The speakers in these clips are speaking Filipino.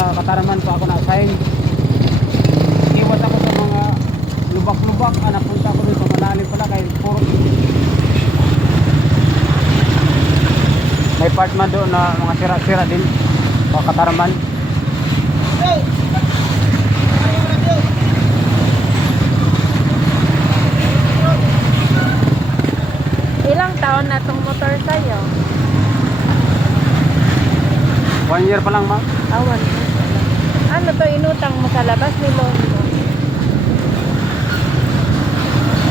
sa Katarman pa ako na-assign. Iwas ako sa mga lubak-lubak. Napunta ako dun sa malalim pala kay puro. May part man doon na mga sira-sira din sa Katarman. Ilang taon na itong motor sa'yo? 1 year pa lang, ma'am. Awan mo. Ano to, inutang mo sa labas ni loan mo?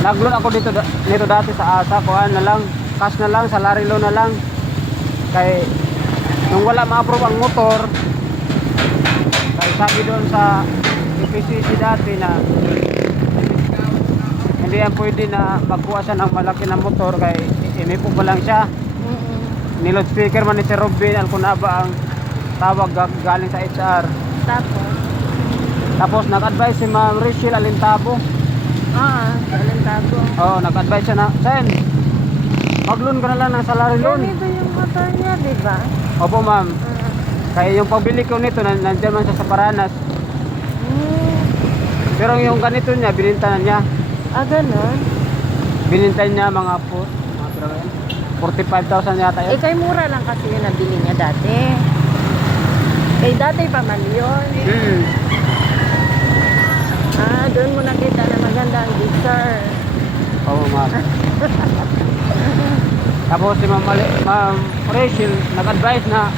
Nag-loan ako nito dati sa ASA. Kuhaan na lang, cash na lang, salary loan na lang. Kay nung wala ma-approve ang motor, kay sabi doon sa EPCC dati na hindi yan pwede na magkuha siya ng malaki na motor kay imipo pa lang siya. Nilod speaker man ni Sir Robin Alconaba ang tawag galing sa HR. Tapos nag-advise si Ma'am Rachel Alintabo. Alintabo. Nag-advise siya na, Sen, mag-loan ka na lang ng salary loan. Ganito yung motor niya, di ba? Opo, ma'am. Kaya yung pagbili ko nito, nandiyan man siya sa Paranas. Pero yung ganito niya, bininta na niya. Ganon? Bininta niya mga 45,000 yata yun. Kay mura lang kasi yung nabili niya dati. Kay dati pa man yun. Doon mo nakita na maganda ang Gixxer. Oo, ma'am. Tapos si Ma'am Rachel nag-advise na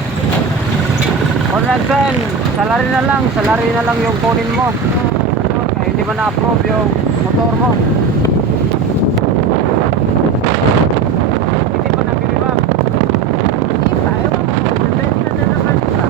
online sen, salary na lang yung kunin mo. Kaya hindi ba na-approve yung motor mo? Hindi pa nabili, ma'am. Hindi pa, ewan mo. Nabenta na naman pa.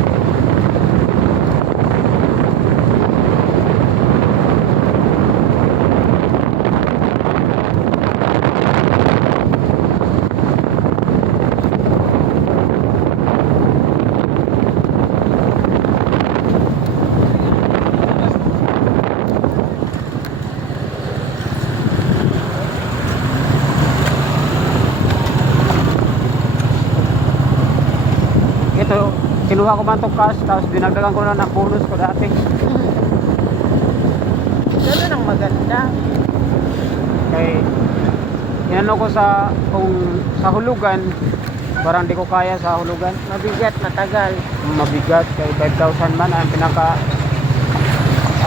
Ito, kinuha ko man itong cash, tapos dinagdagan ko na ng bonus ko dati. Ganun ang maganda. Kaya inano ko kung sa hulugan, parang di ko kaya sa hulugan. Mabigat, matagal. Mabigat, kay 5,000 man ang pinaka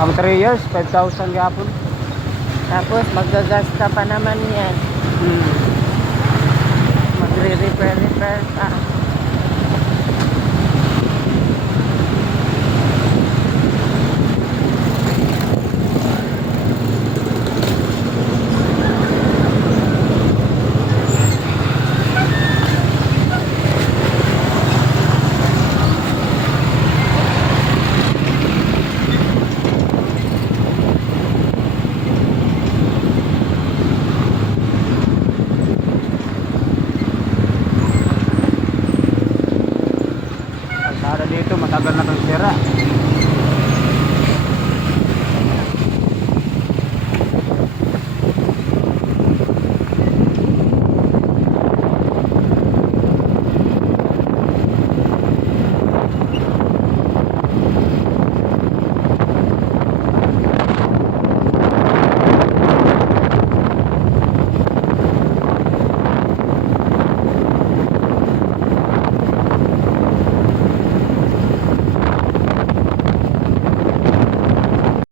ang 3 years 5,000 gapon. Tapos maggagasta pa naman yan. Magre-repair pa. Kalsada dito matagal na itong sira.